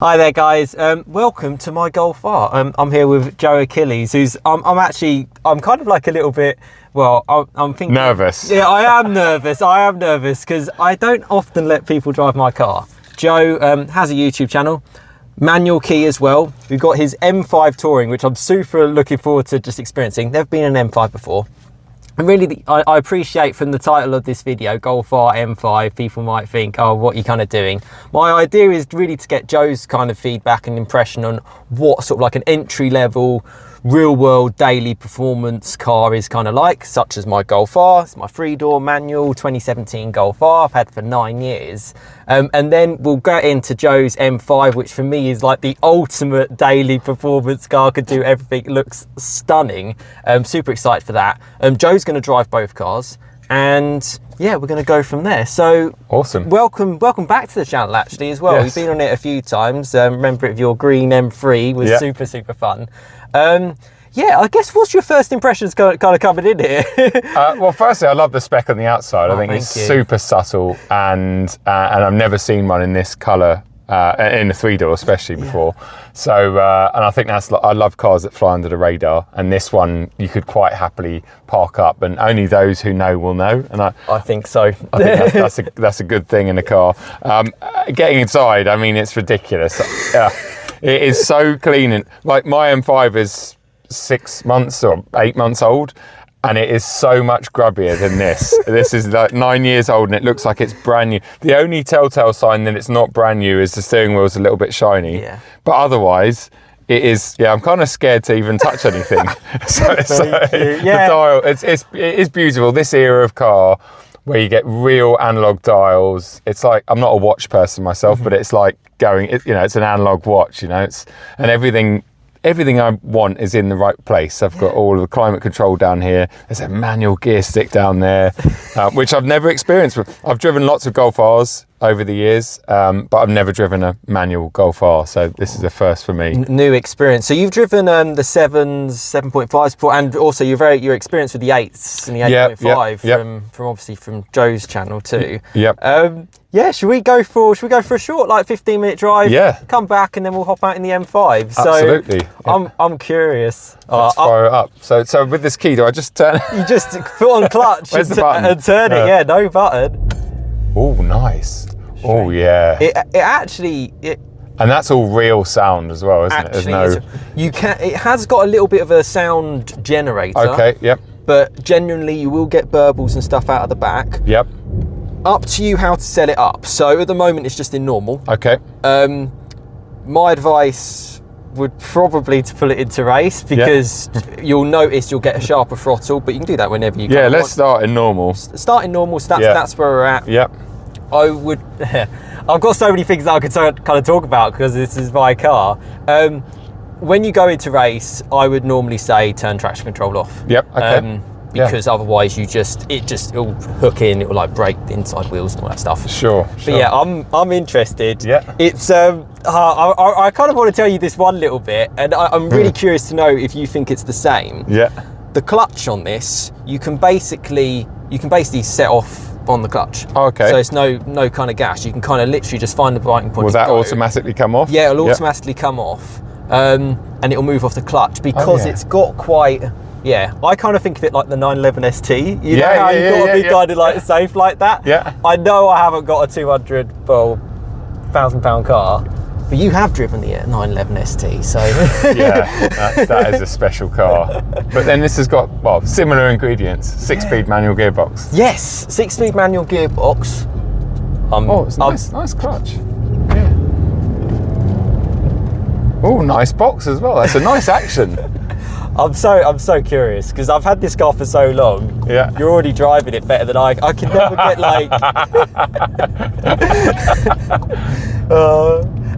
Hi there guys, welcome to my Golf R. I'm here with Joe Achilles, who's, I'm kind of like a little bit, well, I'm thinking... Nervous. Yeah, I am nervous because I don't often let people drive my car. Joe has a YouTube channel, manual key as well. We've got his M5 Touring, which I'm super looking forward to just experiencing. Never been an M5 before. And really, I appreciate from the title of this video, Golf R M5, people might think, oh, what are you kind of doing? My idea is really to get Joe's kind of feedback and impression on what sort of like an entry level, real world daily performance car is kind of like, such as my Golf R. It's my 3-door manual 2017 Golf R I've had for 9 years. And then we'll get into Joe's M5, which for me is like the ultimate daily performance car, could do everything, it looks stunning. Super excited for that. Joe's going to drive both cars and yeah, we're going to go from there. So awesome. Welcome back to the channel actually as well. Yes. We've been on it a few times. Remember it with your green M3 was super fun. Yeah, I guess what's your first impressions kind of coming in here? Well, firstly, I love the spec on the outside. I think it's super subtle, and I've never seen one in this colour, in a 3-door especially before. So, and I think I love cars that fly under the radar, and this one you could quite happily park up, and only those who know will know. And I think so. I think that's a good thing in a car. Getting inside, I mean, it's ridiculous. It is so clean, and like my M5 is 6 months or 8 months old, and it is so much grubbier than this. This is like 9 years old and it looks like it's brand new. The only telltale sign that it's not brand new is the steering wheel's a little bit shiny. Yeah. But otherwise, it is, I'm kind of scared to even touch anything. The dial, it is beautiful. This era of car where you get real analog dials. It's like, I'm not a watch person myself, but it's like going, it's an analog watch, and everything I want is in the right place. I've got all of the climate control down here. There's a manual gear stick down there, which I've never experienced. I've driven lots of Golf Rs over the years, but I've never driven a manual Golf R, so this is a first for me. New experience. So you've driven the 7s, 7.5s before, and also you're experienced with the 8s and the 8.5 from obviously from Joe's channel too. Yeah, should we go for a short, like 15-minute drive? Yeah. Come back and then we'll hop out in the M5. So absolutely. I'm curious. Let's fire it up. So with this key, do I just turn? You just put on clutch and turn it. Yeah, no button. Oh, nice. Oh, yeah. It actually. And that's all real sound as well, isn't it? There's no. It has got a little bit of a sound generator. Okay. Yep. But genuinely, you will get burbles and stuff out of the back. Yep. Up to you how to set it up. So at the moment it's just in normal. Okay. My advice would probably to pull it into race, because you'll notice you'll get a sharper throttle, but you can do that whenever you can. Yeah, let's start in normal. Start in normal, so that's where we're at. Yep. I would, I've got so many things that I could kind of talk about because this is my car. When you go into race, I would normally say turn traction control off. Yep, okay. Because otherwise it'll hook in, it'll like break the inside wheels and all that stuff. Sure. But yeah, I'm interested. Yeah. It's I kind of want to tell you this one little bit, and I'm really curious to know if you think it's the same. Yeah. The clutch on this, you can basically set off on the clutch. Oh, okay. So it's no kind of gas. You can kind of literally just find the biting point. Will that automatically come off? Yeah, it'll automatically come off, and it'll move off the clutch because it's got quite. Yeah, I kind of think of it like the 911 ST. You know how you've got to be kind of like safe like that? Yeah. I know I haven't got a £1,000 car, but you have driven the 911 ST, so... Yeah, that is a special car. But then this has got, well, similar ingredients. 6-speed manual gearbox. Yes, 6-speed manual gearbox. It's nice clutch. Yeah. Oh, nice box as well. That's a nice action. I'm so curious because I've had this car for so long. Yeah. You're already driving it better than I can never get like.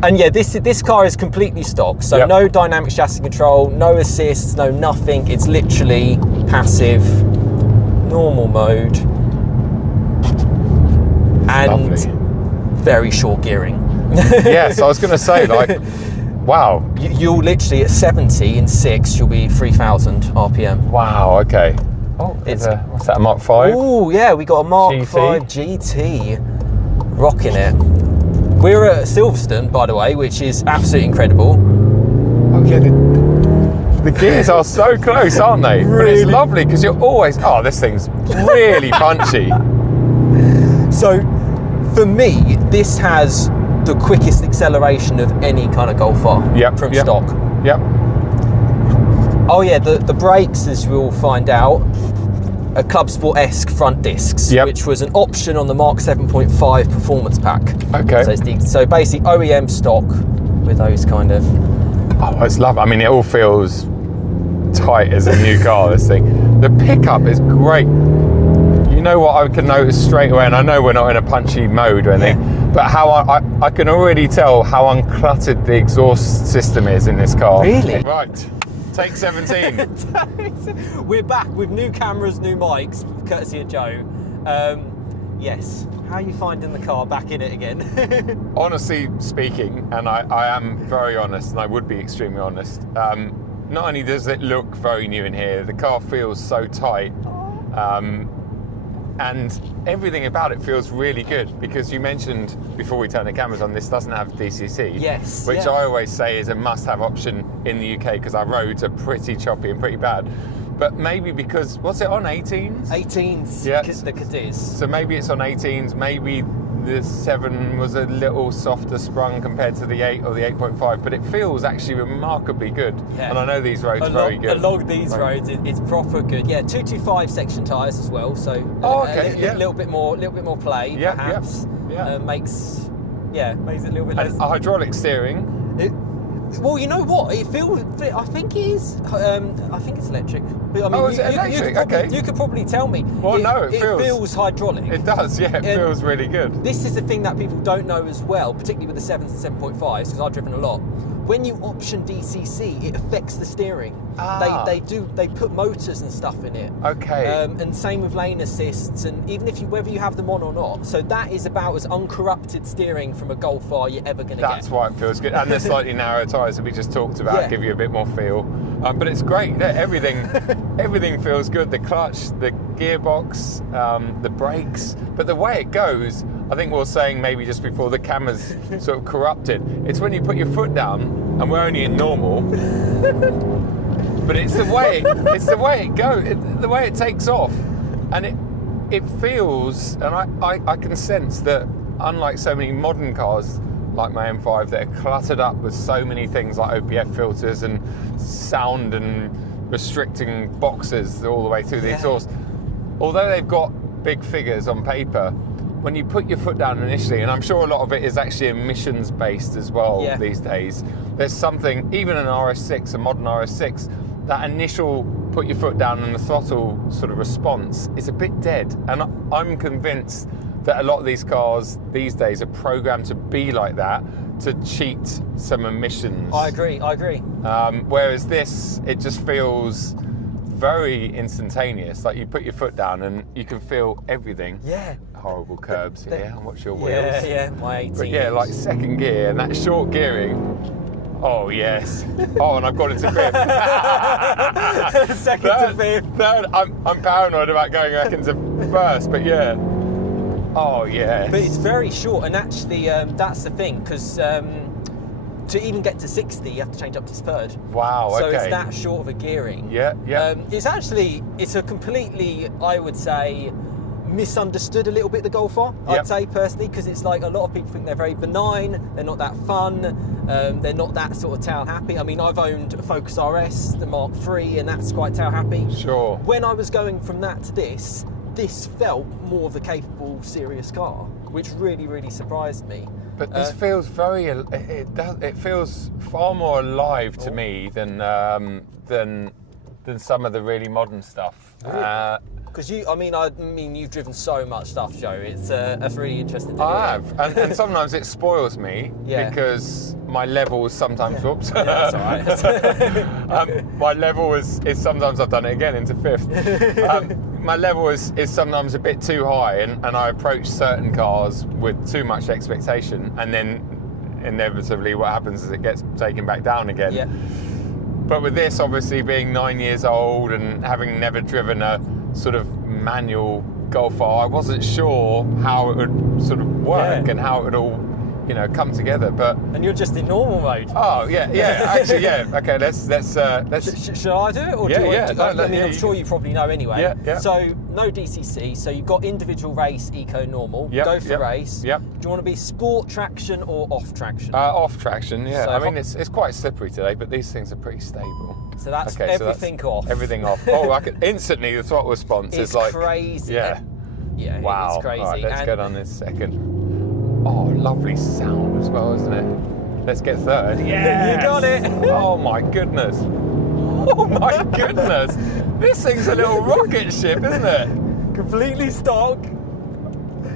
And yeah, this car is completely stock, so no dynamic chassis control, no assists, no nothing. It's literally passive, normal mode, and very short gearing. Yes, I was going to say like. Wow. You'll literally at 70 in 6, you'll be 3,000 RPM. Wow, okay. Oh, what's that, a Mark 5? Oh, yeah, we got a Mark 5 GT. Rocking it. We're at Silverstone, by the way, which is absolutely incredible. Oh yeah, the gears are so close, aren't they? Really? But it's lovely because you're always, oh, this thing's really punchy. So for me, this has the quickest acceleration of any kind of Golf R from stock. Yep. Oh yeah, the brakes, as we'll find out, are Club Sport-esque front discs, which was an option on the Mark 7.5 performance pack. Okay. So basically OEM stock with those kind of... Oh, it's lovely. I mean, it all feels tight as a new car, this thing. The pickup is great. You know what I can notice straight away, and I know we're not in a punchy mode or anything, but how I can already tell how uncluttered the exhaust system is in this car. Really? Right. Take 17. We're back with new cameras, new mics, courtesy of Joe. Yes. How are you finding the car back in it again? Honestly speaking, and I am very honest, and I would be extremely honest, not only does it look very new in here, the car feels so tight, and everything about it feels really good, because you mentioned before we turn the cameras on, this doesn't have DCC, which I always say is a must-have option in the UK because our roads are pretty choppy and pretty bad. But maybe because, what's it on, 18s? 18s, yeah. The Cadiz. So maybe it's on 18s, maybe the 7 was a little softer sprung compared to the 8 or the 8.5, but it feels actually remarkably good. Yeah. And I know these roads are very good. Along these roads, it's proper good. Yeah, 225 section tyres as well, so a little bit more play, perhaps. Makes it a little bit less. And a hydraulic steering. Well, you know what? It feels. I think it is. I think it's electric. But, I mean, is it electric? You could probably tell me. Well, it feels hydraulic. It does. Yeah, it feels really good. This is the thing that people don't know as well, particularly with the 7s and 7.5s, because I've driven a lot. When you option DCC, it affects the steering. They put motors and stuff in it. Okay. And same with lane assists, and even whether you have them on or not. So that is about as uncorrupted steering from a Golf R you're ever going to get. That's why it feels good. And the slightly narrow tyres that we just talked about give you a bit more feel. But it's great. Everything feels good. The clutch, the gearbox, the brakes. But the way it goes, I think we were saying maybe just before the camera's sort of corrupted, it's when you put your foot down, and we're only in normal, but it's the way it goes, the way it takes off, and it feels, and I can sense that unlike so many modern cars like my M5 that are cluttered up with so many things like OPF filters and sound and restricting boxes all the way through the exhaust, although they've got big figures on paper, when you put your foot down initially, and I'm sure a lot of it is actually emissions based as well these days, there's something, even an RS6, a modern RS6, that initial put your foot down and the throttle sort of response is a bit dead. And I'm convinced that a lot of these cars these days are programmed to be like that, to cheat some emissions. I agree. Whereas this, it just feels very instantaneous. Like you put your foot down and you can feel everything. Yeah. Horrible curbs here. What's your wheels? Yeah, my 18. But yeah, like second gear and that short gearing. Oh yes. Oh, and I've got into fifth. Second to fifth. Third, I'm paranoid about going back into first, but yeah. Oh yeah. But it's very short, and actually, that's the thing, because to even get to 60, you have to change up to third. Wow. So okay. it's that short of a gearing. Yeah. It's a completely, I would say, misunderstood a little bit, the Golf R, I'd say personally, because it's like a lot of people think they're very benign, they're not that fun, they're not that sort of tail happy. I mean, I've owned a Focus RS, the Mark III, and that's quite tail happy. Sure. When I was going from that to this felt more of a capable, serious car, which really, really surprised me. But this feels very, it feels far more alive to me than some of the really modern stuff. Really? Because I mean, you've driven so much stuff, Joe. That's really interesting to hear. I have, and sometimes it spoils me because my level is sometimes. Whoops. Yeah, that's all right. My level is sometimes, I've done it again into fifth. My level is sometimes a bit too high, and I approach certain cars with too much expectation, and then inevitably what happens is it gets taken back down again. Yeah. But with this, obviously being 9 years old and having never driven a sort of manual Golf R, I wasn't sure how it would sort of work and how it would all, you know, come together. But And you're just in normal mode. oh yeah, actually yeah. Okay, let's. Shall I do it? Or Yeah, do you yeah, want to, no, I no, mean, yeah, I'm sure you probably know anyway. Yeah. So no DCC. So you've got individual race, eco, normal. Yep, Go for yep, race. yep. Do you want to be sport traction or off traction? Off traction, yeah. So I mean, it's quite slippery today, but these things are pretty stable. So that's Okay, so everything off. Everything off. Oh, I could instantly the throttle response It's is like crazy. Yeah. Yeah, Wow. it's crazy. All right, let's And get on this second. Oh, lovely sound as well, isn't it? Let's get third. Yeah. You got it. Oh my goodness. Oh my goodness. This thing's a little rocket ship, isn't it? completely stock.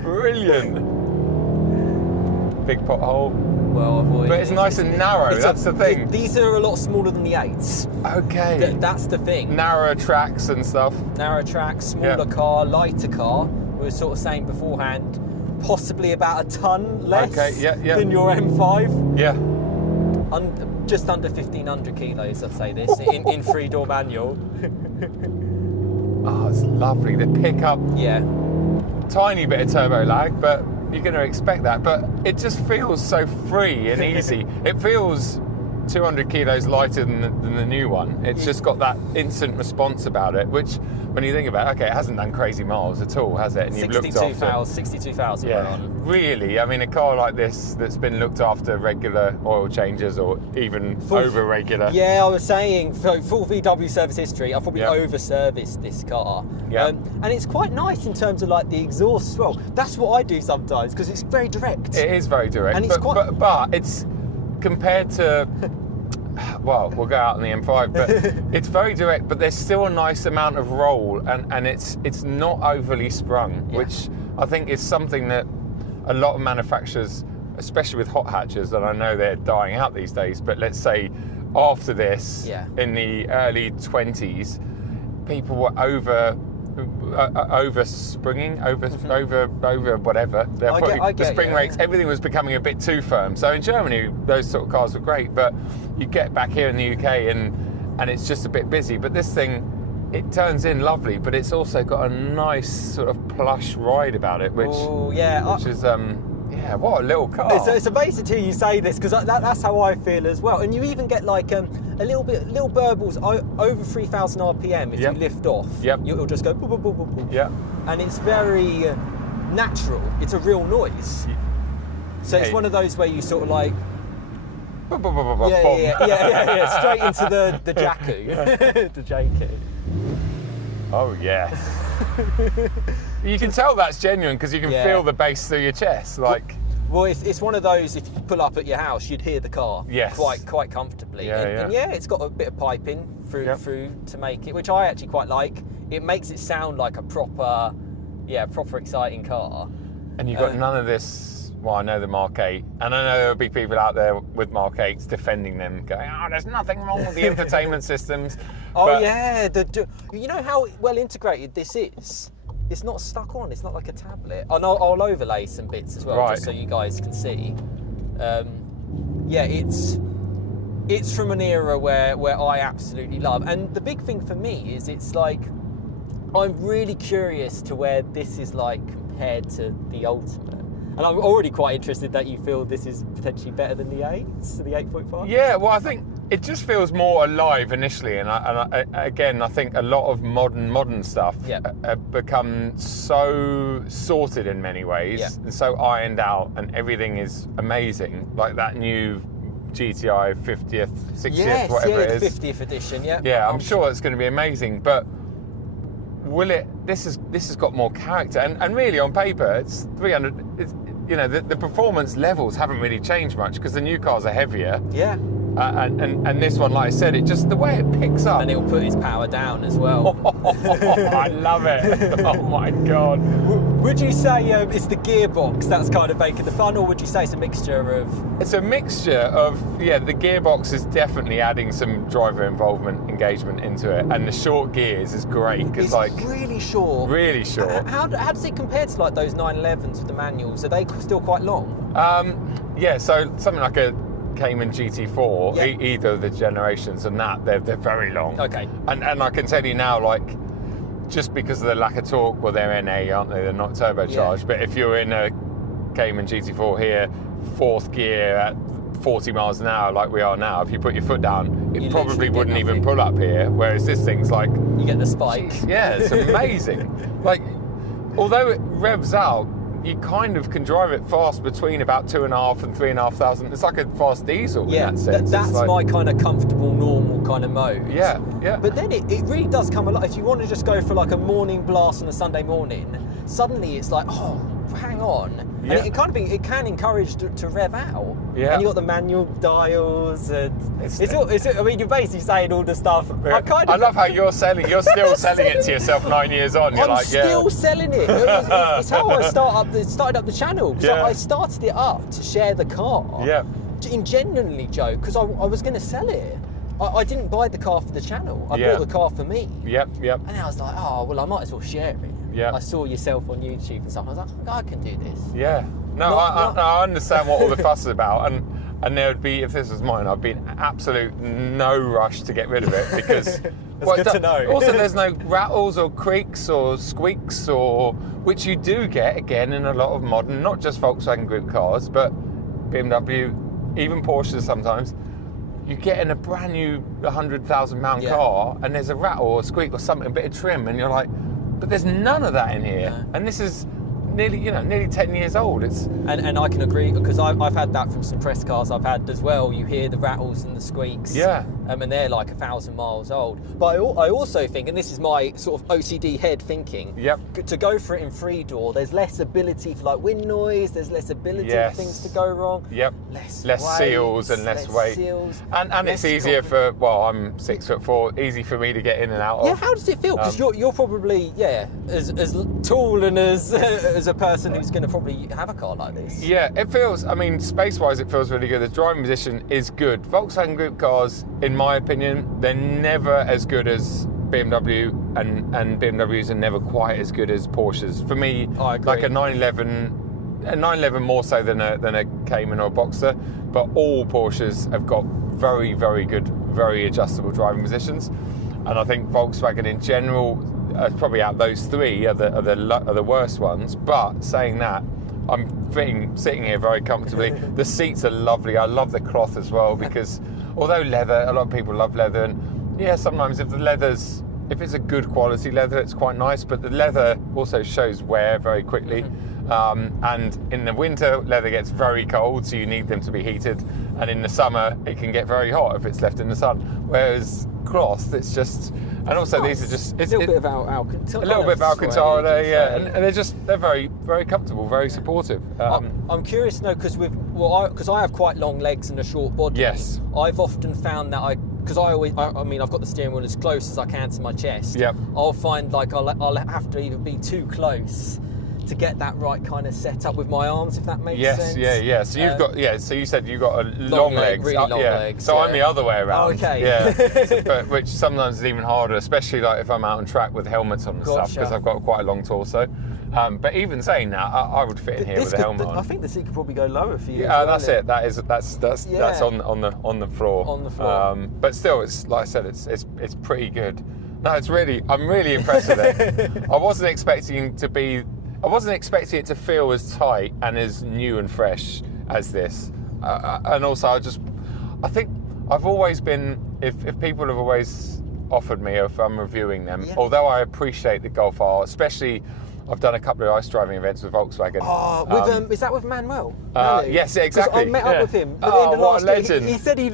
Brilliant. Big pothole. Well avoided. But it's nice and narrow, that's the thing. These are a lot smaller than the 8s. Okay. That's the thing. Narrower tracks and stuff. Narrow track, smaller car, lighter car. We were sort of saying beforehand, possibly about a ton less than your M5. Yeah. Just under 1,500 kilos, I'd say this, in three-door manual. Oh, it's lovely. The pickup, Yeah. tiny bit of turbo lag, but you're going to expect that. But it just feels so free and easy. It feels 200 kilos lighter than the new one. It's just got that instant response about it, which, when you think about it, okay, it hasn't done crazy miles at all, has it? And you've looked after 62,000 yeah, on. really. I mean, a car like this that's been looked after regular oil changes or even over regular. Yeah, I was saying, full VW service history, I've probably Yep. over-serviced this car. Yep. And it's quite nice in terms of like the exhaust as well. That's what I do sometimes, because it's very direct. It is very direct, And it's but it's compared to, well, we'll go out on the M5, but it's very direct, but there's still a nice amount of roll, and it's not overly sprung, Yeah. which I think is something that a lot of manufacturers, especially with hot hatches, and I know they're dying out these days, but let's say after this, Yeah. in the early 20s, people were over springing, over whatever. They're I probably, get the spring you. rates, everything was becoming a bit too firm. So in Germany, those sort of cars were great, but you get back here in the UK and it's just a bit busy. But this thing, it turns in lovely, but it's also got a nice sort of plush ride about it, which is yeah, what a little car. It's amazing to hear you say this, because that's how I feel as well. And you even get like a little burbles over 3,000 RPM if Yep. you lift off. Yep. It'll just go boop, boop, boop, boop, boop. Yeah. And it's very natural. It's a real noise. So it's Yeah. one of those where you sort of like Boom, boom, boom, boom, boom. yeah, straight into the Jakku, the JQ. Oh yes. You can tell that's genuine because you can Yeah. feel the bass through your chest, like. Well, it's one of those, if you pull up at your house, you'd hear the car Yes. quite comfortably. Yeah, And it's got a bit of piping through to make it, which I actually quite like. It makes it sound like a proper exciting car. And you've got none of this. Well, I know the Mark 8, and I know there'll be people out there with Mark 8s defending them, going, "Oh, there's nothing wrong with the infotainment systems." Oh But- yeah, you know how well integrated this is. It's not stuck on. It's not like a tablet. And I'll overlay some bits as well, Right. just so you guys can see. It's from an era where I absolutely love. And the big thing for me is it's like I'm really curious to where this is like compared to the Ultimate. And I'm already quite interested that you feel this is potentially better than the 8s, the 8.5. Yeah, well, I think it just feels more alive initially, and I think a lot of modern stuff have become so sorted in many ways, and so ironed out, and everything is amazing. Like that new GTI 50th, 60th, whatever it is. 50th edition. Yeah, I'm sure it's going to be amazing, but will it? This has got more character, and really on paper, it's 300. It's, you know, the performance levels haven't really changed much because the new cars are heavier. Yeah. And this one, like I said, it just the way it picks up. And it'll put its power down as well. I love it. Oh my god. Would you say it's the gearbox that's kind of making the fun, or would you say it's a mixture of? It's a mixture of the gearbox is definitely adding some driver involvement, engagement into it, and the short gears is great because like really short. Really short. How does it compare to like those 911s with the manuals? Are they still quite long? Yeah. So something like a Cayman GT4, Yeah. either of the generations, and they're very long. Okay. And I can tell you now, like, just because of the lack of torque, well, they're NA, aren't they? They're not turbocharged. Yeah. But if you're in a Cayman GT4 here, 4th gear at 40 miles an hour like we are now, if you put your foot down, it probably wouldn't even pull up here. Whereas this thing's like, you get the spike. Yeah, it's amazing. Like, although it revs out, you kind of can drive it fast between about 2,500 and 3,500. It's like a fast diesel in that sense. That's like, my kind of comfortable, normal kind of mode. Yeah. But then it really does come alive. If you want to just go for like a morning blast on a Sunday morning, suddenly it's like, oh, hang on. And it can encourage to rev out. Yeah. And you got the manual dials, and I mean, you're basically saying all the stuff. I love how you're still selling it to yourself 9 years on. You're I'm still selling it. It's how I started up the channel. So I started it up to share the car. Yeah. Genuinely, Joe, because I was going to sell it. I didn't buy the car for the channel. I bought the car for me. Yep. And I was like, oh, well, I might as well share it. Yeah. I saw yourself on YouTube and stuff. I was like, I can do this. Yeah. No, I understand what all the fuss is about. And there would be, if this was mine, I'd be in absolute no rush to get rid of it because it's good to know. Also, there's no rattles or creaks or squeaks, which you do get again in a lot of modern, not just Volkswagen Group cars, but BMW, even Porsches sometimes. You get in a brand new 100,000 pound car and there's a rattle or a squeak or something, a bit of trim, and you're like, but there's none of that in here. Yeah. And this is nearly 10 years old. And I can agree, because I've had that from some press cars I've had as well. You hear the rattles and the squeaks. Yeah. And they're like 1,000 miles old. But I also think, and this is my sort of OCD head thinking, to go for it in 3-door, there's less ability for like wind noise, there's less ability for things to go wrong. Yep. Less weight, seals and less weight. Seals, and it's easier I'm 6'4", easy for me to get in and out of. Yeah, how does it feel? Because you're probably, as tall and as a person who's going to probably have a car like this. Yeah, it feels, I mean, space-wise, it feels really good. The driving position is good. Volkswagen Group cars, in my opinion, they're never as good as BMW, and BMWs are never quite as good as Porsches. For me, I agree. like a 911 more so than a Cayman or a Boxer, but all Porsches have got very, very good, very adjustable driving positions. And I think Volkswagen in general, probably out of those three, are the worst ones. But saying that, I'm sitting here very comfortably. The seats are lovely. I love the cloth as well, because although leather, a lot of people love leather, and sometimes if it's a good quality leather, it's quite nice, but the leather also shows wear very quickly. And in the winter, leather gets very cold, so you need them to be heated, and in the summer it can get very hot if it's left in the sun, whereas cloth, it's just, and also these are just a little bit of Alcantara. A little bit of Alcantara, and they're very, very comfortable, very supportive. I'm curious to know, because I have quite long legs and a short body. Yes. I've often found that I've got the steering wheel as close as I can to my chest. Yep. I'll find like I'll have to either be too close to get that right kind of set up with my arms, if that makes sense. Yes. So you've got, so you said you've got a long legs. Really long legs. So I'm the other way around. Oh, okay. Yeah. Which sometimes is even harder, especially like if I'm out on track with helmets on and stuff, because I've got quite a long torso. But even saying that, I would fit in here with a helmet on. I think the seat could probably go lower for you. Yeah, that's it. That's on the floor. On the floor. But still, it's like I said, it's pretty good. No, I'm really impressed with it. I wasn't expecting it to feel as tight and as new and fresh as this. And also, I think I've always been, if people have always offered me, if I'm reviewing them, although I appreciate the Golf R, especially, I've done a couple of ice driving events with Volkswagen. Oh, is that with Manuel? Yes, exactly. I met up with him at the end of what last a legend. Year. He said he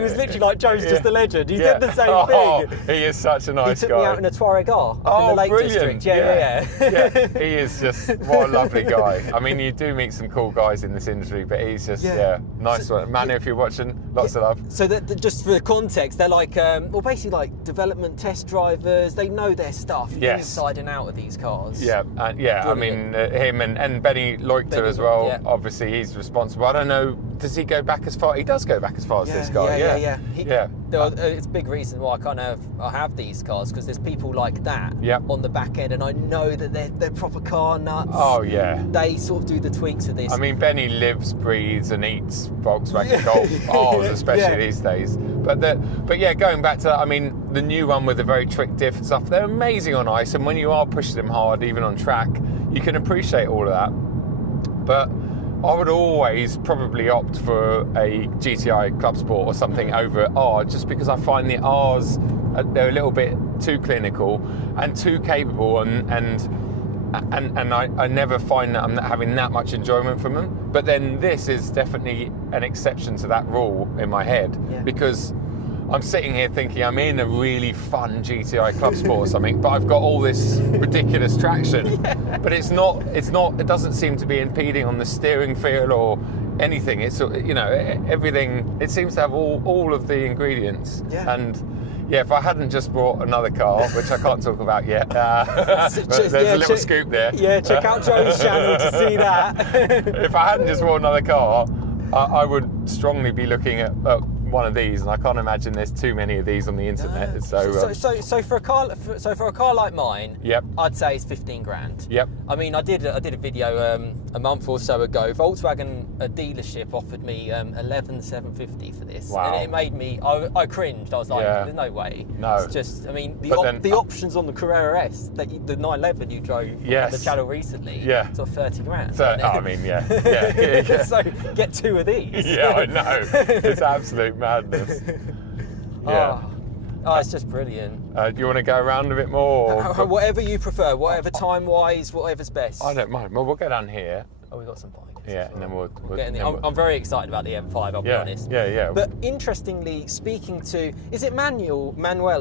was literally like, Joe's just a legend. He said the same thing. He is such a nice guy. He took me out in a Touring R up in the Lake brilliant. District. Yeah. He is just, what a lovely guy. I mean, you do meet some cool guys in this industry, but he's just, nice one. Manu, if you're watching, lots of love. So just for the context, they're like, basically like development test drivers. They know their stuff inside and out of these cars. I mean, him and Benny Leuchter as well. Yeah. Obviously, he's responsible. I don't know. Does he go back as far? He does go back as far as this guy. It's a big reason why I have these cars, because there's people like that on the back end, and I know that they're proper car nuts. Oh yeah. They sort of do the tweaks of this. I mean, Benny lives, breathes, and eats Volkswagen Golf Rs, especially these days. But going back to that, I mean, the new one with the very trick diff and stuff, they're amazing on ice, and when you are pushing them hard, even on track, you can appreciate all of that. But I would always probably opt for a GTI Club Sport or something over R, just because I find the Rs, they're a little bit too clinical and too capable, and I never find that I'm having that much enjoyment from them. But then this is definitely an exception to that rule in my head, because I'm sitting here thinking I'm in a really fun GTI Club Sport or something, but I've got all this ridiculous traction. But it doesn't seem to be impeding on the steering feel or anything. It's, you know, everything, it seems to have all of the ingredients. And yeah, if I hadn't just bought another car, which I can't talk about yet, but there's a little scoop there. Yeah, check out Joe's channel to see that. If I hadn't just bought another car, I would strongly be looking at one of these, and I can't imagine there's too many of these on the internet. So for a car like mine, I'd say it's 15 grand. I mean, I did a video a month or so ago. Volkswagen, a dealership, offered me 11,750 for this, and it made me. I cringed. I was like, "There's no way." No, it's just. I mean, the options on the Carrera S, the 911 you drove on the channel recently, sort of 30 grand. So, I mean, So get two of these. Yeah, I know. It's absolute madness. Oh, it's just brilliant. Do you want to go around a bit more? Whatever you prefer, whatever time-wise, whatever's best. I don't mind. Well, we'll go down here. Oh, we've got some bikes. Yeah, and then we'll I'm very excited about the M5, I'll be honest. Yeah. But interestingly, speaking to, is it Manuel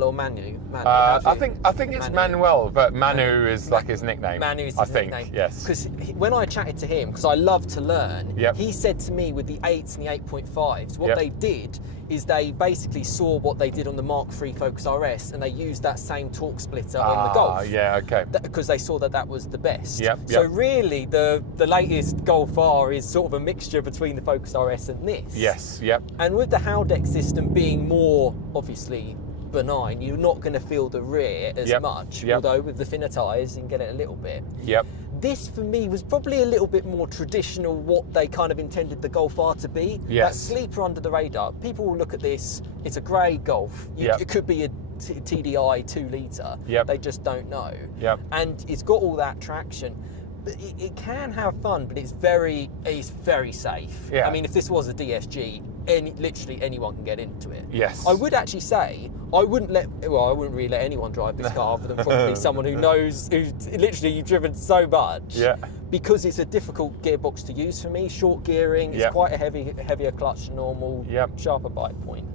or Manu? I think it's Manuel, but Manu is like his nickname. Manu's his nickname. Yes. Because when I chatted to him, because I love to learn, Yep. he said to me with the 8s and the 8.5s, what they did is they basically saw what they did on the Mark III Focus RS, and they used that same torque splitter on the Golf. Yeah, okay. Because they saw that was the best. Yep. So really, the latest Golf R is sort of a mixture between the Focus RS and this. Yes, yep. And with the Haldex system being more, obviously, benign, you're not going to feel the rear as much, although with the thinner tyres you can get it a little bit. Yep. This for me was probably a little bit more traditional, what they kind of intended the Golf R to be. Yes. That sleeper under the radar. People will look at this, it's a grey Golf. It could be a TDI 2 litre. They just don't know. And it's got all that traction. But it can have fun, but it's very safe. I mean, if this was a DSG, literally anyone can get into it. Yes. I would actually say I wouldn't really let anyone drive this car other than probably someone who knows, who's literally you've driven so much. Because it's a difficult gearbox to use for me. Short gearing, it's quite a heavier clutch than normal. Sharper bite point.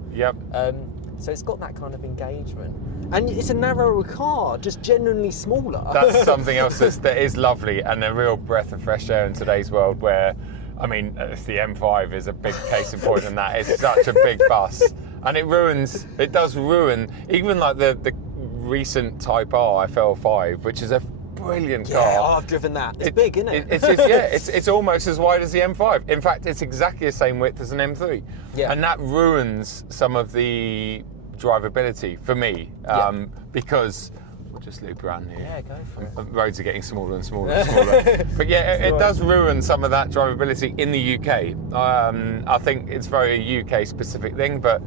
So it's got that kind of engagement. And it's a narrower car, just genuinely smaller. That's something else that is lovely, and a real breath of fresh air in today's world where, I mean, the M5 is a big case in point in that. It's such a big bus. And it does ruin, even like the recent Type R FL5, which is a brilliant car. Yeah, I've driven that. It's big, isn't it? It's almost as wide as the M5. In fact, it's exactly the same width as an M3. And that ruins some of the drivability for me, because we'll just loop around here. Yeah, go for it. Roads are getting smaller and smaller and smaller. But yeah, it does ruin some of that drivability in the UK. I think it's very a UK specific thing, but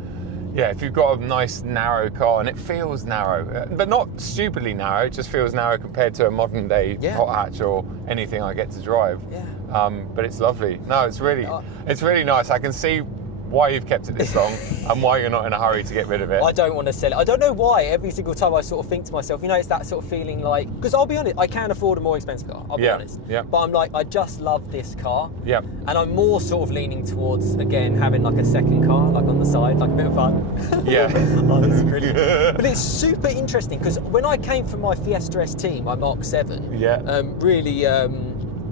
yeah, if you've got a nice narrow car, and it feels narrow, but not stupidly narrow, it just feels narrow compared to a modern day hot hatch or anything I get to drive. But it's lovely. No, it's really nice. I can see why you've kept it this long and why you're not in a hurry to get rid of it. I don't want to sell it. I don't know why every single time I sort of think to myself, it's that sort of feeling like, because I'll be honest, I can afford a more expensive car, I'll be honest. But I'm like, I just love this car. And I'm more sort of leaning towards, again, having like a second car, like on the side, like a bit of fun. This is brilliant. But it's super interesting, because when I came from my Fiesta ST, my Mark 7,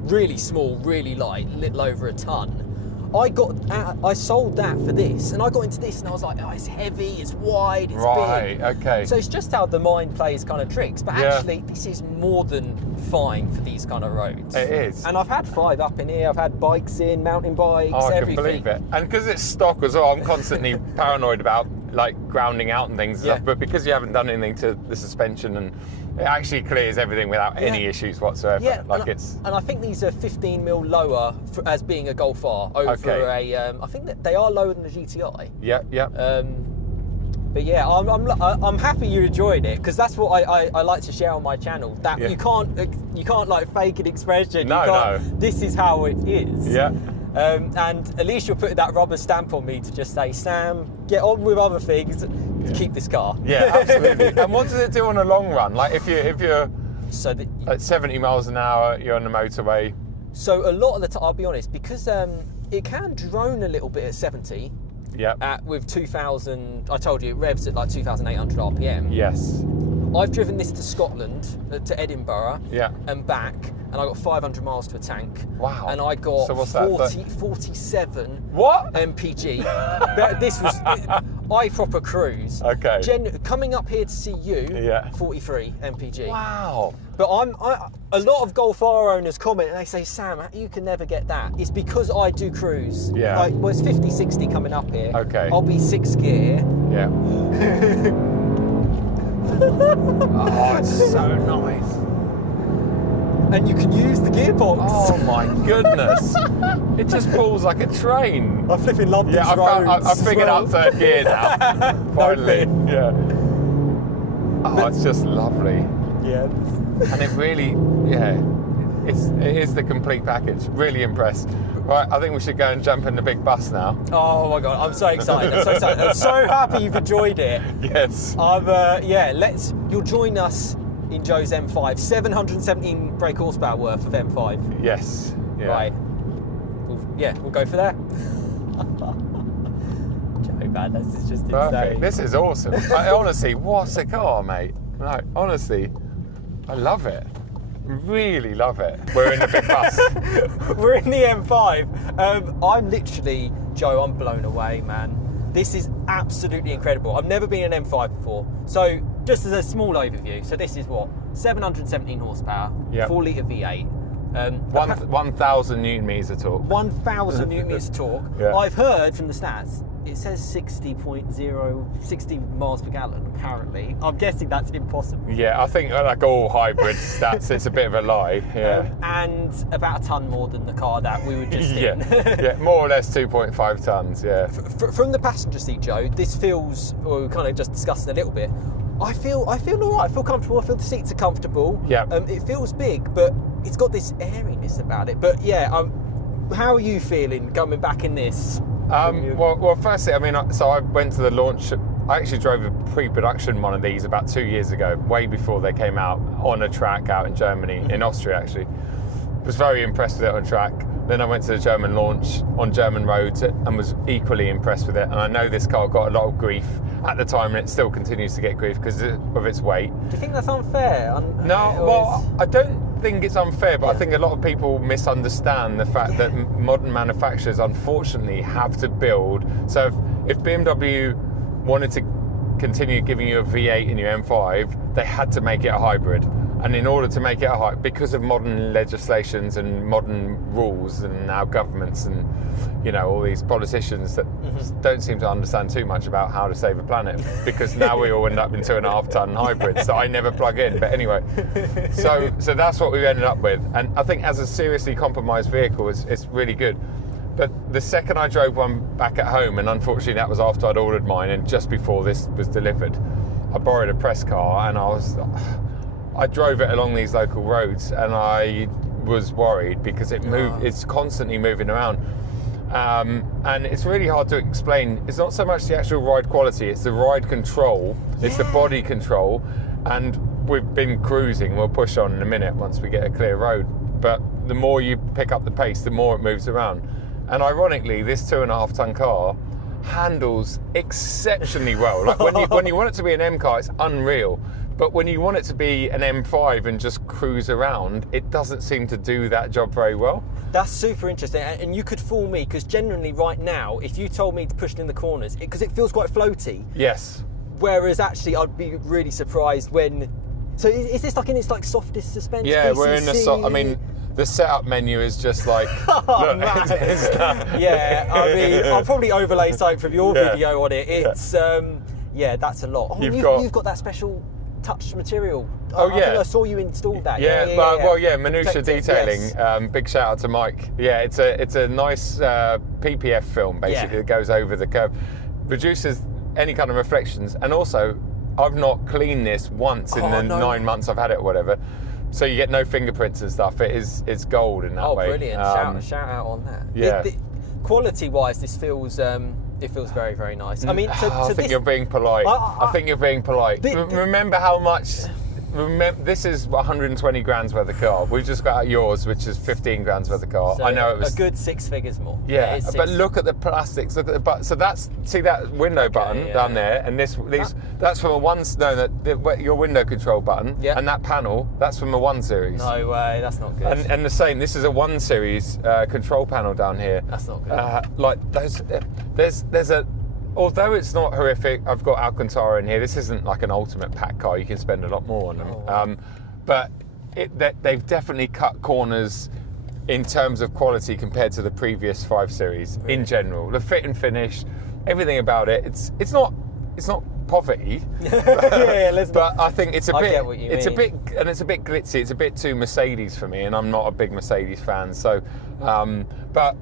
really small, really light, little over a ton, I sold that for this, and I got into this and I was like, oh, it's heavy, it's wide, it's big. Okay. So it's just how the mind plays kind of tricks, but actually this is more than fine for these kind of roads. It is. And I've had 5 up in here, I've had bikes in, mountain bikes, everything. I can believe it. And because it's stock as well, I'm constantly paranoid about like grounding out and things and stuff, but because you haven't done anything to the suspension, and it actually clears everything without any issues whatsoever. And I think these are 15mm lower as being a Golf R over I think that they are lower than the GTI. But yeah, I'm happy you enjoyed it, because that's what I like to share on my channel. That you can't like fake an expression. No. This is how it is. And at least you're putting that rubber stamp on me to just say, Sam, get on with other things. Keep this car. Yeah, absolutely. And what does it do on a long run? Like if you're so at 70 miles an hour, you're on the motorway. So a lot of the time, I'll be honest, because it can drone a little bit at 70. Yeah. With 2,000, I told you it revs at like 2,800 RPM. Yes. I've driven this to Scotland, to Edinburgh, Yeah. and back, and I got 500 miles to a tank. Wow. And I got So what's 47 What? mpg. This was I proper cruise. Okay. Coming up here to see you, Yeah. 43 mpg. Wow. But a lot of Golf R owners comment and they say, Sam, you can never get that. It's because I do cruise. Yeah. Like, well, it's 50, 60 coming up here. Okay. I'll be 6 gear. Yeah. Oh, it's so nice. And you can use the gearbox. Oh my goodness. It just pulls like a train. I flipping love these Yeah, roads. I figured out third gear now. Finally. Yeah. Oh, it's just lovely. Yeah. And it really, yeah, it is the complete package. Really impressed. Right, I think we should go and jump in the big bus now. Oh my God, I'm so excited. I'm so excited. I'm so happy you've enjoyed it. Yes. You'll join us in Joe's M5, 717 brake horsepower worth of M5. Yes. Yeah. Right. We'll go for that. Joe, man, this is just Perfect. insane. This is awesome. Honestly, what a car, mate. Like, honestly, I love it. Really love it. We're in the big bus. We're in the M5. I'm literally, Joe, I'm blown away, man. This is absolutely incredible. I've never been in an M5 before. So just as a small overview, so this is what? 717 horsepower, Yep. 4 litre V8. 1,000 newton meters of torque. 1,000 newton meters torque. Yeah. I've heard from the stats, it says 60 miles per gallon, apparently. I'm guessing that's impossible. Yeah, I think like all hybrid stats, it's a bit of a lie. Yeah. And about a tonne more than the car that we were just in. Yeah, more or less 2.5 tons. Yeah. From the passenger seat, Joe, this feels, well, we kind of just discussed it a little bit. I feel all right. I feel comfortable. I feel the seats are comfortable. Yeah. It feels big, but it's got this airiness about it. But yeah, how are you feeling coming back in this? Well, firstly, I mean, so I went to the launch. I actually drove a pre-production one of these about 2 years ago, way before they came out, on a track out in Germany, in Austria actually. Was very impressed with it on track. Then I went to the German launch on German roads and was equally impressed with it. And I know this car got a lot of grief at the time, and it still continues to get grief because of its weight. Do you think that's unfair? No, well, I don't think it's unfair, but I think a lot of people misunderstand the fact that modern manufacturers unfortunately have to build. So if BMW wanted to continue giving you a V8 in your M5, they had to make it a hybrid. And in order to make it a hybrid, because of modern legislations and modern rules and now governments and, you know, all these politicians that don't seem to understand too much about how to save a planet, because now we all end up in 2.5 ton hybrids that I never plug in. But anyway, so that's what we've ended up with. And I think as a seriously compromised vehicle, it's really good. But the second I drove one back at home, and unfortunately that was after I'd ordered mine and just before this was delivered, I borrowed a press car and I drove it along these local roads and I was worried because it's constantly moving around. And it's really hard to explain. It's not so much the actual ride quality, it's the ride control, it's the body control. And we've been cruising, we'll push on in a minute once we get a clear road. But the more you pick up the pace, the more it moves around. And ironically, this 2.5 ton car handles exceptionally well. Like when you want it to be an M car, it's unreal. But when you want it to be an M5 and just cruise around, it doesn't seem to do that job very well. That's super interesting, and you could fool me, because generally right now, if you told me to push it in the corners, because it feels quite floaty. Yes. Whereas actually, I'd be really surprised when. So is this like in its like softest suspension? Yeah, we're in the. I mean, the setup menu is just like. Look, yeah, I mean, I'll probably overlay something from your video on it. It's that's a lot. Oh, you've got that special touch material. I think I saw you installed that. Yeah, minutia detailing. Yes. Big shout out to Mike. Yeah, it's a nice PPF film basically that goes over the curve, reduces any kind of reflections, and also I've not cleaned this once in the 9 months I've had it or whatever. So you get no fingerprints and stuff. It's gold in that way. Oh, brilliant! Shout out on that. Yeah. quality-wise, this feels it feels very, very nice. I mean, I think you're being polite. I think you're being polite. Remember how much. This is 120 grand's worth of car. We've just got out yours, which is 15 grand's worth of car. So I know it was a good 6 figures more. Yeah, but look at the plastics. Look at the button. So see that window button down there, and that's from a your window control button, and that panel, that's from a 1 Series. No way, that's not good. And the same. This is a 1 Series control panel down here. That's not good. Like those, there's a. Although it's not horrific, I've got Alcantara in here. This isn't like an ultimate pack car. You can spend a lot more on them. Oh, wow. But they've definitely cut corners in terms of quality compared to the previous 5 Series in general. The fit and finish, everything about it. It's not poverty. But I think it's a bit glitzy. It's a bit too Mercedes for me, and I'm not a big Mercedes fan. So, but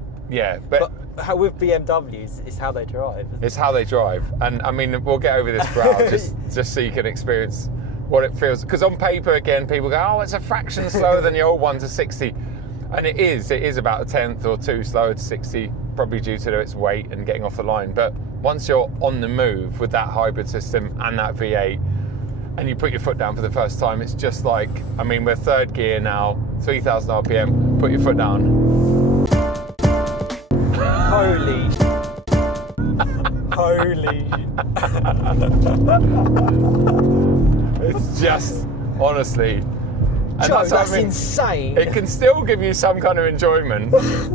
with BMWs, it's how they drive. It's how they drive, and I mean, we'll get over this brow just so you can experience what it feels. Because on paper, again, people go, "Oh, it's a fraction slower than the old one to 60," and it is. It is about a tenth or two slower to 60, probably due to its weight and getting off the line. But once you're on the move with that hybrid system and that V8, and you put your foot down for the first time, it's just like, I mean, we're 3rd gear now, 3,000 RPM. Put your foot down. Holy. It's just, honestly. Joe, that's insane. It can still give you some kind of enjoyment,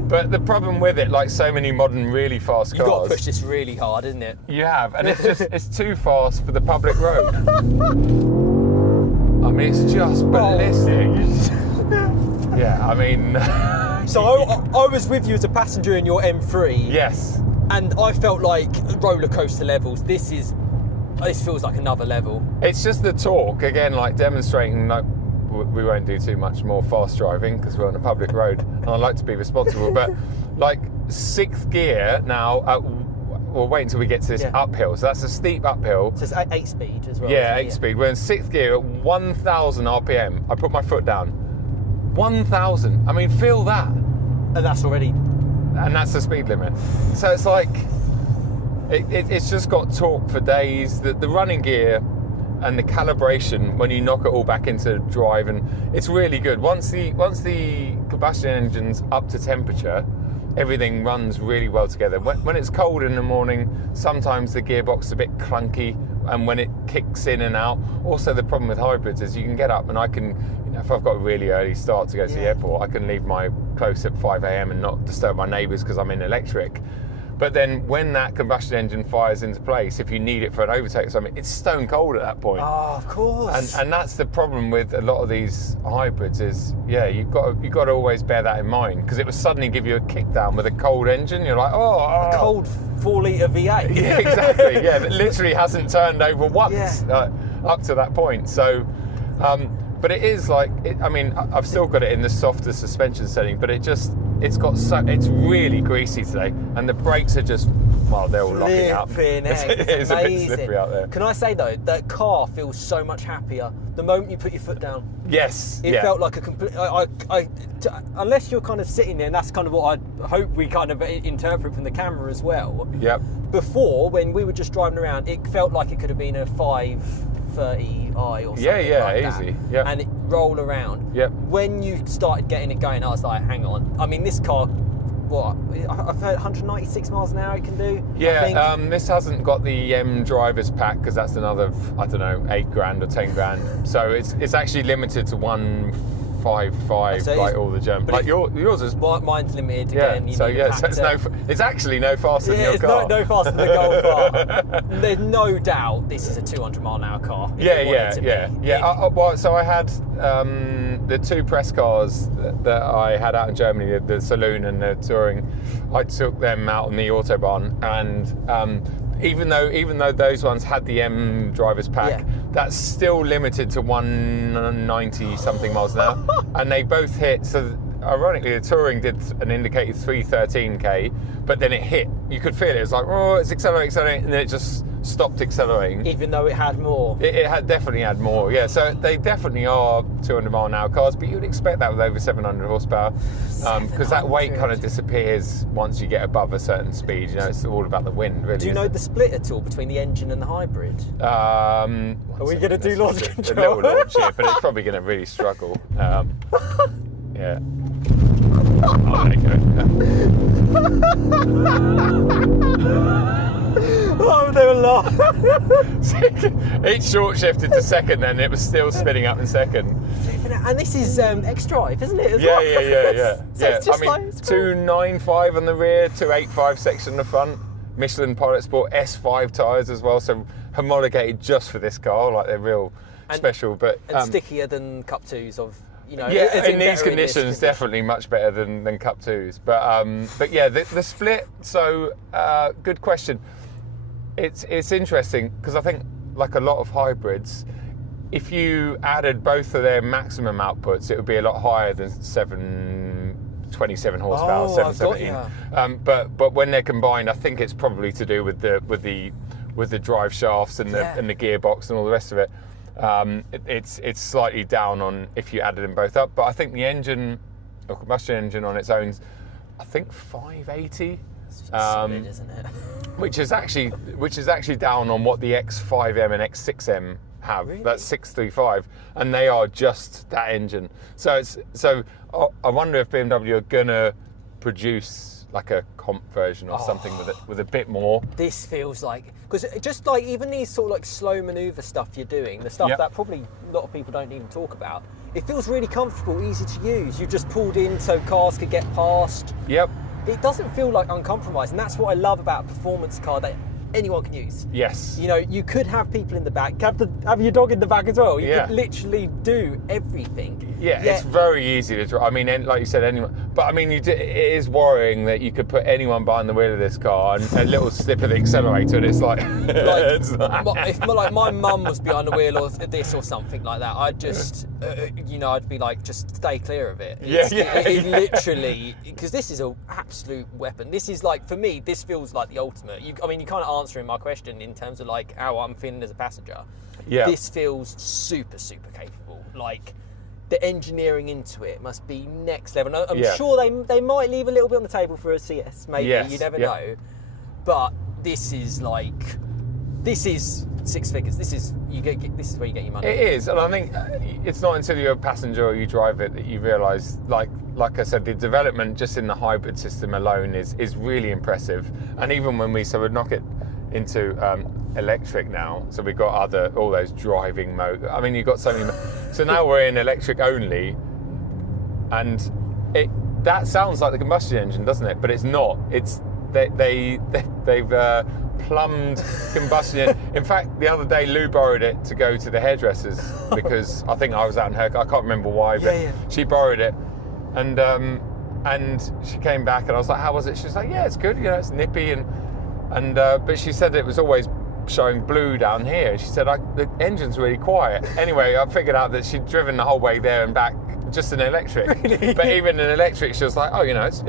but the problem with it, like so many modern really fast cars, you've got to push this really hard, isn't it? You have, and it's too fast for the public road. I mean, it's just ballistic. Yeah, I mean. So I was with you as a passenger in your M3. Yes. And I felt like roller coaster levels. This feels like another level. It's just the torque, again, like demonstrating, like, we won't do too much more fast driving because we're on a public road and I like to be responsible, but like 6th gear now, we'll wait until we get to this uphill. So that's a steep uphill. So it's 8 speed as well. Yeah, 8 speed. We're in 6th gear at 1,000 RPM. I put my foot down. 1,000. I mean, feel that. And that's already. And that's the speed limit. So it's like, it's just got torque for days. The running gear and the calibration when you knock it all back into drive, and it's really good. Once the combustion engine's up to temperature, everything runs really well together. When it's cold in the morning, sometimes the gearbox is a bit clunky, and when it kicks in and out. Also, the problem with hybrids is you can get up and I can, if I've got a really early start to go to the airport, I can leave my close at 5 a.m. and not disturb my neighbours because I'm in electric. But then when that combustion engine fires into place, if you need it for an overtake or something, it's stone cold at that point. Oh, of course. And that's the problem with a lot of these hybrids is, you've got to always bear that in mind, because it will suddenly give you a kick down with a cold engine. You're like, a cold 4-litre V8. Yeah, exactly. Yeah, that literally hasn't turned over once up to that point. So, but it is like, I mean, I've still got it in the softer suspension setting, but it's really greasy today, and the brakes are just, well, they're all locking up. It's a bit slippery out there. Can I say though, that car feels so much happier the moment you put your foot down. Yes. It felt like a complete. Unless you're kind of sitting there, and that's kind of what I hope we kind of interpret from the camera as well. Yep. Before, when we were just driving around, it felt like it could have been a 530i or something like that. Easy. Yeah. And it rolled around. Yep. When you started getting it going, I was like, hang on. I mean, this car, what? I've heard 196 miles an hour it can do. Yeah. This hasn't got the M driver's pack because that's another, I don't know, 8 grand or 10 grand. So it's actually limited to 155, so like all the German. Like yours is. Mine's limited again. So it's actually no faster than your car. It's no faster than the Golf R. There's no doubt this is a 200 mile an hour car. Well, so I had the 2 press cars that I had out in Germany, the Saloon and the Touring. I took them out on the Autobahn, and even though those ones had the M driver's pack, that's still limited to 190 something miles an hour, and they both hit. So ironically, the Touring did an indicated 313k, but then it hit. You could feel it. It's like, oh, it's accelerating, and then it just stopped accelerating. Even though it had more. It had definitely had more, yeah. So they definitely are 200 mile an hour cars, but you'd expect that with over 700 horsepower, because that weight kind of disappears once you get above a certain speed. You know, it's all about the wind, really. Do you know the split at all between the engine and the hybrid? Are we going to do launch control? A little launch here, but it's probably going to really struggle. Yeah. Oh, there you go. Oh, they were laughing. It short shifted to second, then it was still spinning up in second. And this is X-Drive, isn't it? Yeah. So it's just I mean, 295 on the rear, 285 section on the front. Michelin Pilot Sport S5 tyres as well, so homologated just for this car, like they're real special. But stickier than Cup 2s of. Yeah, in these conditions, definitely much better than Cup 2s. But yeah, the split. So good question. It's interesting because I think, like a lot of hybrids, if you added both of their maximum outputs, it would be a lot higher than 727 horsepower, 717. But when they're combined, I think it's probably to do with the drive shafts and the gearbox and all the rest of it. It's slightly down on if you added them both up, but I think the engine or combustion engine on its own, I think 580, solid, isn't it? which is actually down on what the X5M and X6M have. Really? That's 635, and they are just that engine. So I wonder if BMW are gonna produce like a comp version or something with a bit more. This feels like, because just like even these sort of like slow maneuver stuff you're doing, the stuff that probably a lot of people don't even talk about, it feels really comfortable, easy to use. You've just pulled in so cars could get past. Yep. It doesn't feel like uncompromised, and that's what I love about a performance car that anyone can use. Yes. You know, you could have people in the back, have your dog in the back as well. You could literally do everything. Yeah, it's very easy to drive. I mean, like you said, anyone. But I mean, it is worrying that you could put anyone behind the wheel of this car and a little slip of the accelerator, and it's like, if my mum was behind the wheel of this or something like that, I'd just, I'd be like, just stay clear of it. It literally, because this is an absolute weapon. This is like, for me, this feels like the ultimate. You kind of answering my question in terms of like how I'm feeling as a passenger. Yeah. This feels super, super capable. Like, the engineering into it must be next level. I'm sure they might leave a little bit on the table for a CS, maybe. You never know. But this is six figures. This is where you get your money. It is, and I think it's not until you're a passenger or you drive it that you realise, like I said, the development just in the hybrid system alone is really impressive. And even when we knock it into electric now, so we've got all those driving modes. I mean, you've got so many. So now we're in electric only, and that sounds like the combustion engine, doesn't it? But it's not. It's they've plumbed combustion. In fact, the other day Lou borrowed it to go to the hairdressers because I think I was out in her. I can't remember why, but she borrowed it, and she came back, and I was like, "How was it?" She was like, "Yeah, it's good. It's nippy," and but she said it was always showing blue down here. She said the engine's really quiet. Anyway, I figured out that she'd driven the whole way there and back just in electric. Really? But even in electric, she was like, "Oh, it's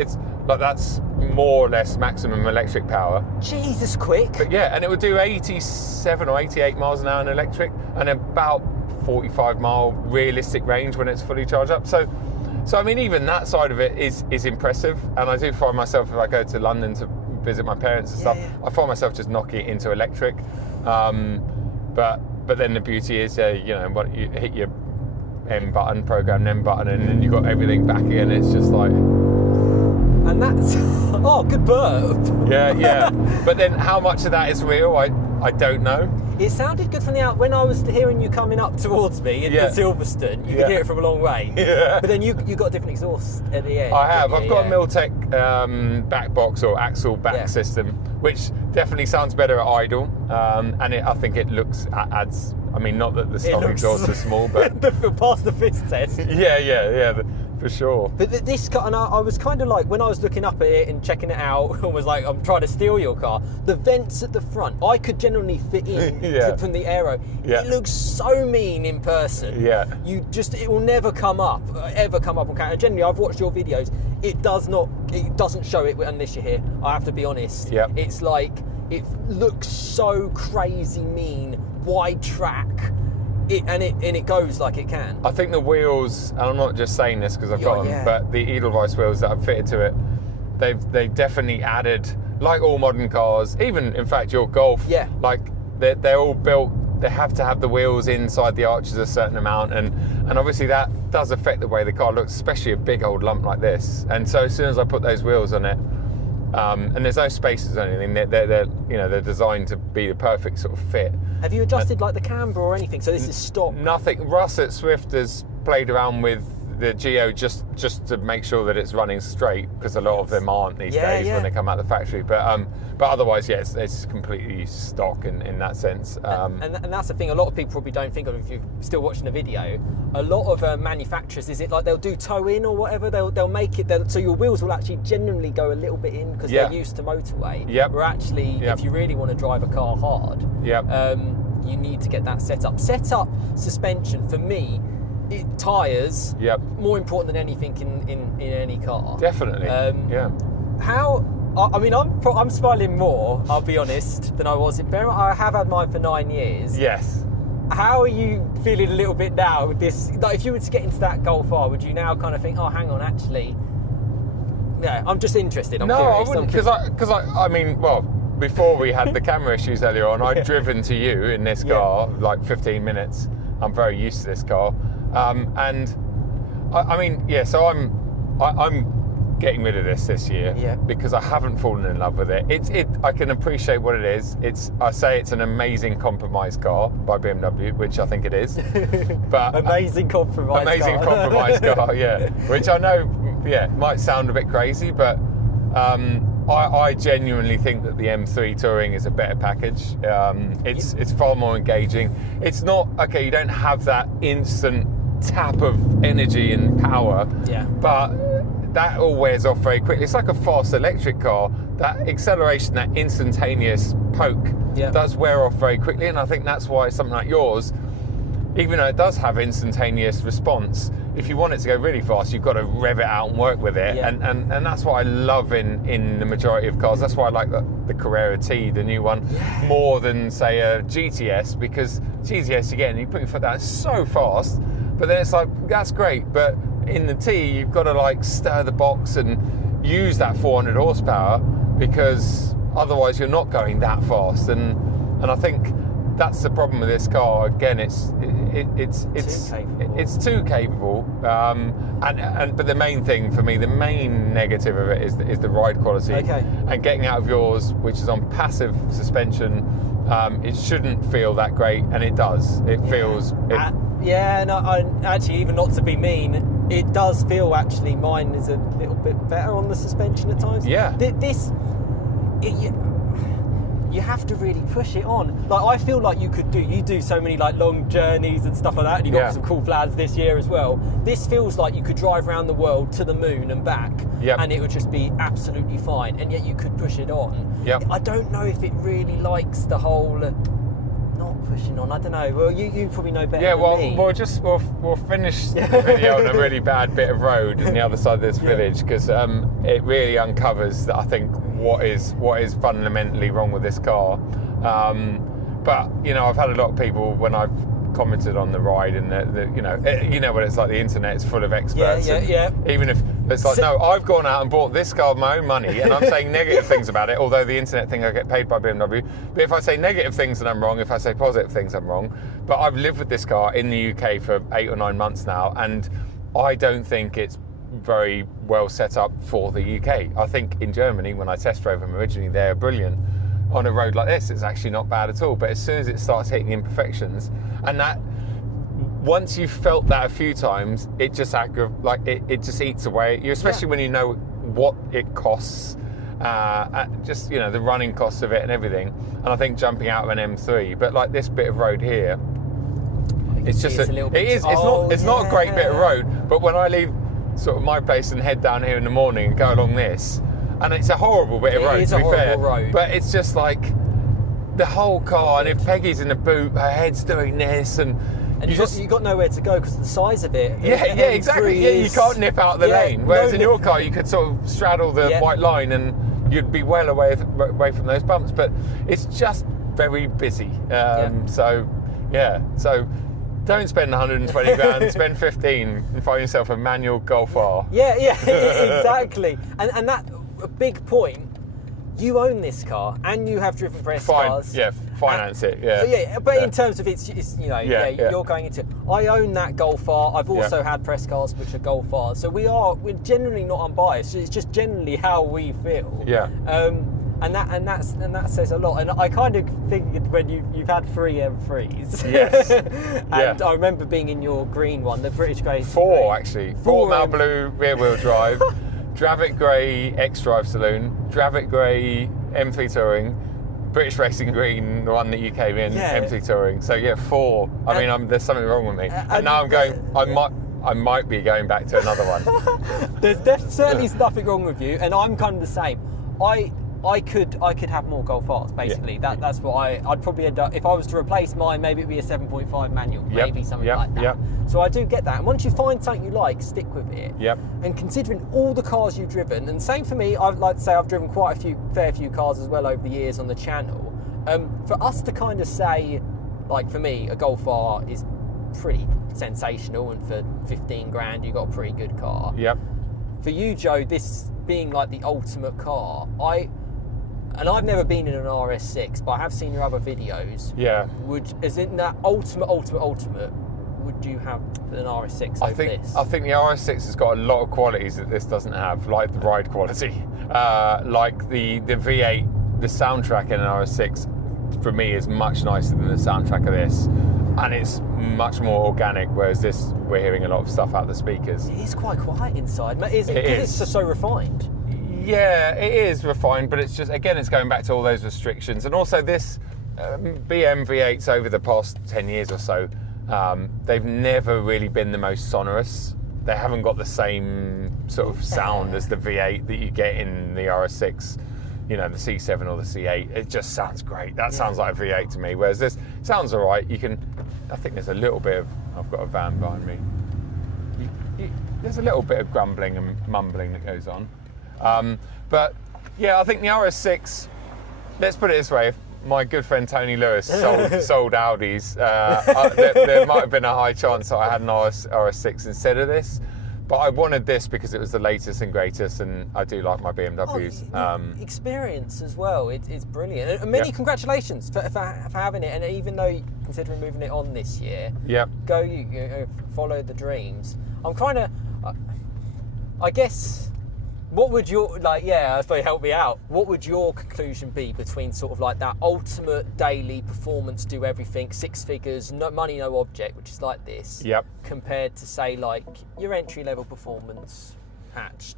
like that's more or less maximum electric power." Jesus, quick. But yeah, and it would do 87 or 88 miles an hour in electric, and about 45 mile realistic range when it's fully charged up. So I mean, even that side of it is impressive. And I do find myself, if I go to London to visit my parents and stuff, I find myself just knocking it into electric. But then the beauty is, what you hit your M button, program M button, and then you got everything back again. It's just like. And that's good burp. Yeah. But then how much of that is real? I don't know. It sounded good from the out when I was hearing you coming up towards me in Silverstone. You could hear it from a long way. Yeah. But then you got a different exhaust at the end. I have. I've got a Miltech back box or axle back system, which definitely sounds better at idle. And I think it adds. I mean, not that the stock exhaust is small, but past the fizz test. Yeah. The for sure. But this car, and I was kind of like, when I was looking up at it and checking it out, I was like, I'm trying to steal your car. The vents at the front, I could generally fit in from the aero. Yeah. It looks so mean in person. Yeah. It will never come up, ever come up on camera. Generally, I've watched your videos. It doesn't show it unless you're here. I have to be honest. Yeah. It's like, it looks so crazy mean, wide track. It goes like it can. I think the wheels, and I'm not just saying this because I've got them, but the Edelweiss wheels that I've fitted to it, they've definitely added, like all modern cars, even in fact your Golf, like they're all built, they have to have the wheels inside the arches a certain amount, and obviously that does affect the way the car looks, especially a big old lump like this. And so as soon as I put those wheels on it, and there's no spaces or anything, they're designed to be the perfect sort of fit. Have you adjusted like the camber or anything? So this is stock? Nothing. Russ at Swift has played around with the Geo just to make sure that it's running straight, because a lot of them aren't these days when they come out of the factory. But otherwise, it's completely stock in that sense. And that's the thing. A lot of people probably don't think of, if you're still watching the video. A lot of manufacturers, is it like they'll do toe in or whatever? They'll make it so your wheels will actually genuinely go a little bit in because they're used to motorway. Where actually, if you really want to drive a car hard, you need to get that set up. Set up suspension for me. Tyres, more important than anything in any car. Definitely. How? I mean, I'm smiling more, I'll be honest, than I was in. I have had mine for 9 years. Yes. How are you feeling a little bit now with this? Like, if you were to get into that Golf R, would you now kind of think, oh, hang on, actually? Yeah, I'm just interested. I'm curious. I wouldn't, because I mean, well, before we had the camera issues earlier on, I'd driven to you in this car like 15 minutes. I'm very used to this car. And I mean, so I'm getting rid of this year because I haven't fallen in love with it. I can appreciate what it is. I say it's an amazing compromise car by BMW, which I think it is. But amazing compromise car, yeah. Which I know, might sound a bit crazy, but I genuinely think that the M3 Touring is a better package. It's far more engaging. It's not, you don't have that instant tap of energy and power, but that all wears off very quickly. It's like a fast electric car. That acceleration, that instantaneous poke does wear off very quickly, and I think that's why something like yours, even though it does have instantaneous response, if you want it to go really fast, you've got to rev it out and work with it. And that's what I love in the majority of cars. That's why I like the Carrera T, the new one, more than, say, a GTS, because GTS, again, you put your foot down, it's so fast, but then it's like, that's great, but in the T, you've got to like stir the box and use that 400 horsepower, because otherwise you're not going that fast. And I think that's the problem with this car. Again, it's too capable. But the main thing for me, the main negative of it is the ride quality. And getting out of yours, which is on passive suspension, it shouldn't feel that great, and it does. It feels. Actually, even not to be mean, it does feel, actually, mine is a little bit better on the suspension at times. You have to really push it on. Like, I feel like you do so many like long journeys and stuff like that, and you got some cool plans this year as well. This feels like you could drive around the world to the moon and back, and it would just be absolutely fine, and yet you could push it on. I don't know if it really likes the whole not pushing on. I don't know. Well, you probably know better than me. We'll finish the video on a really bad bit of road on the other side of this village, because it really uncovers that, I think, what is fundamentally wrong with this car. But I've had a lot of people, when I've commented on the ride, and you know what it's like, the internet's full of experts. Even if it's like, no, I've gone out and bought this car with my own money, and I'm saying negative things about it, although the internet thing, I get paid by BMW. But if I say negative things, then I'm wrong. If I say positive things, I'm wrong. But I've lived with this car in the UK for 8 or 9 months now, and I don't think it's very well set up for the UK. I think in Germany, when I test drove them originally, they're brilliant. On a road like this, it's actually not bad at all. But as soon as it starts hitting imperfections, and that, once you've felt that a few times, it just it just eats away at you, especially when you know what it costs, the running costs of it and everything. And I think jumping out of an M3, but like this bit of road here, it's just it's not a great bit of road. But when I leave sort of my place and head down here in the morning and go along this, and it's a horrible bit of road, is to a be fair. horrible road. But it's just like the whole car, and if Peggy's in the boot, her head's doing this, and you got nowhere to go because of the size of it. yeah, exactly. Yeah, you can't nip out the lane. Whereas in your car, you could sort of straddle the white line, and you'd be well away from those bumps. But it's just very busy. So don't spend 120 grand, spend 15 and find yourself a manual Golf R. Yeah, exactly. And that a big point. You own this car and you have driven press cars. Yeah, finance it. Yeah. Yeah, but in terms of it's you're going into. I own that Golf R. I've also had press cars which are Golf Rs. So we're generally not unbiased. It's just generally how we feel. Yeah. And that says a lot. And I kind of figured when you've had 3 M3s. Yes. And I remember being in your green one, the British grey. 4 actually. 4 Mal Blue rear wheel drive. Dravit Grey X-Drive Saloon, Dravit Grey M3 Touring, British Racing Green, the one that you came in, M3 Touring. So 4. I mean, there's something wrong with me. And now I'm going. I might be going back to another one. There's certainly nothing wrong with you, and I'm kind of the same. I could have more Golf Rs, basically. That's what I'd probably end up, if I was to replace mine, maybe it'd be a 7.5 manual, maybe something like that. So I do get that. And once you find something you like, stick with it. And considering all the cars you've driven, and same for me, I'd like to say I've driven quite a fair few cars as well over the years on the channel. For us to kind of say, like for me, a Golf R is pretty sensational, and for 15 grand, you got a pretty good car. For you, Joe, this being like the ultimate car, and I've never been in an RS6, but I have seen your other videos. As in that ultimate, would you have an RS6 over this? I think the RS6 has got a lot of qualities that this doesn't have, like the ride quality. Like the V8, the soundtrack in an RS6, for me, is much nicer than the soundtrack of this. And it's much more organic, whereas this, we're hearing a lot of stuff out the speakers. It is quite quiet inside, because it's just so refined. Yeah, it is refined, but it's just, again, it's going back to all those restrictions. And also this BM V8s over the past 10 years or so, they've never really been the most sonorous. They haven't got the same sort of sound as the V8 that you get in the RS6, the C7 or the C8. It just sounds great. That sounds like a V8 to me, whereas this sounds all right. I think there's a little bit of, I've got a van behind me. There's a little bit of grumbling and mumbling that goes on. But yeah, I think the RS6, let's put it this way, if my good friend Tony Lewis sold Audis, there might have been a high chance that I had an RS6 instead of this. But I wanted this because it was the latest and greatest, and I do like my BMWs. Experience as well, it's brilliant. And many congratulations for having it, and even though you're considering moving it on this year, go you follow the dreams. I'm kind of, I guess, what would your, I suppose help me out, what would your conclusion be between sort of like that ultimate daily performance, do everything, 6 figures, no money, no object, which is like this, compared to say like your entry level performance hatch?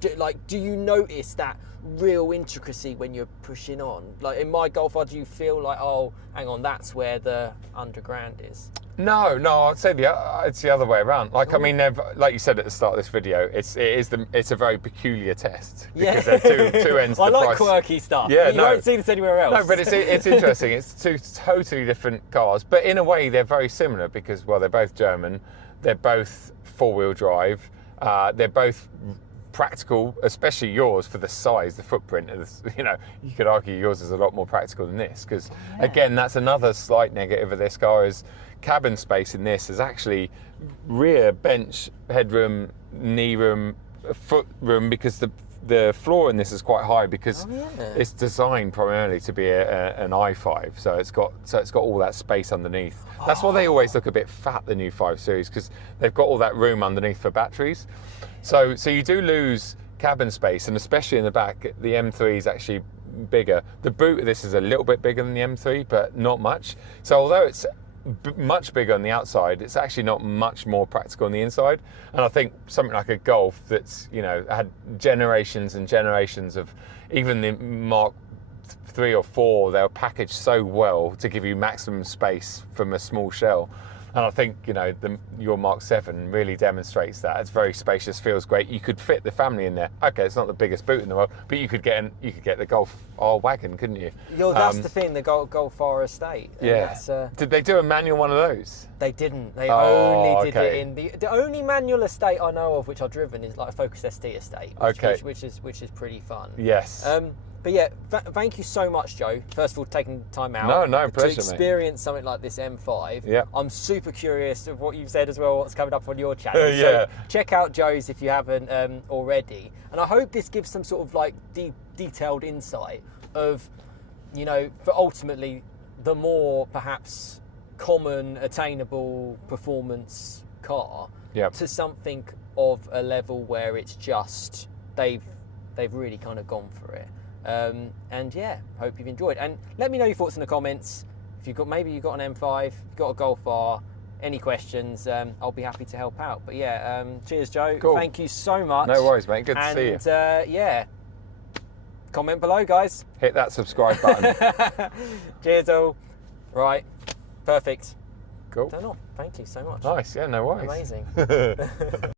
Do you notice that real intricacy when you're pushing on? Like in my Golf R, do you feel like, oh, hang on, that's where the underground is? No, I'd say it's the other way around. Like, I mean, like you said at the start of this video, it's a very peculiar test because they're two ends. I of the like price. Quirky stuff. Yeah, you won't see this anywhere else. No, but it's interesting. It's 2 totally different cars, but in a way they're very similar because, well, they're both German, they're both 4-wheel drive, they're both practical, especially yours for the size, the footprint. You could argue yours is a lot more practical than this because, again, that's another slight negative of this car is cabin space in this is actually rear bench, headroom, knee room, foot room, because the floor in this is quite high because it's designed primarily to be an i5, so it's got all that space underneath. That's why they always look a bit fat, the new 5 Series, because they've got all that room underneath for batteries. So you do lose cabin space, and especially in the back, the M3 is actually bigger. The boot of this is a little bit bigger than the M3, but not much. So although it's much bigger on the outside, it's actually not much more practical on the inside. And I think something like a Golf that's had generations and generations of, even the Mark 3 or 4, they were packaged so well to give you maximum space from a small shell. And I think, you know, your Mark 7 really demonstrates that. It's very spacious, feels great. You could fit the family in there. Okay, it's not the biggest boot in the world, but you could get the Golf R wagon, couldn't you? That's the thing, the Golf R estate. Yeah. Did they do a manual one of those? They didn't. They only did okay. it in the only manual estate I know of which I've driven is like a Focus ST estate, which is pretty fun. Yes. But yeah, thank you so much, Joe. First of all, taking time out no pleasure, to experience something like this M5. Yeah. I'm super curious of what you've said as well, what's coming up on your channel. Yeah. So check out Joe's if you haven't already. And I hope this gives some sort of like detailed insight of, you know, for ultimately the more perhaps common, attainable performance car to something of a level where it's just they've really kind of gone for it. And yeah, hope you've enjoyed. And let me know your thoughts in the comments. If you've got an M5, you've got a Golf R, any questions, I'll be happy to help out. But yeah, cheers, Joe. Cool. Thank you so much. No worries, mate. Good to see you. And yeah, comment below, guys. Hit that subscribe button. Cheers, all. Right, perfect. Cool. Turn on. Thank you so much. Nice. Yeah, no worries. Amazing.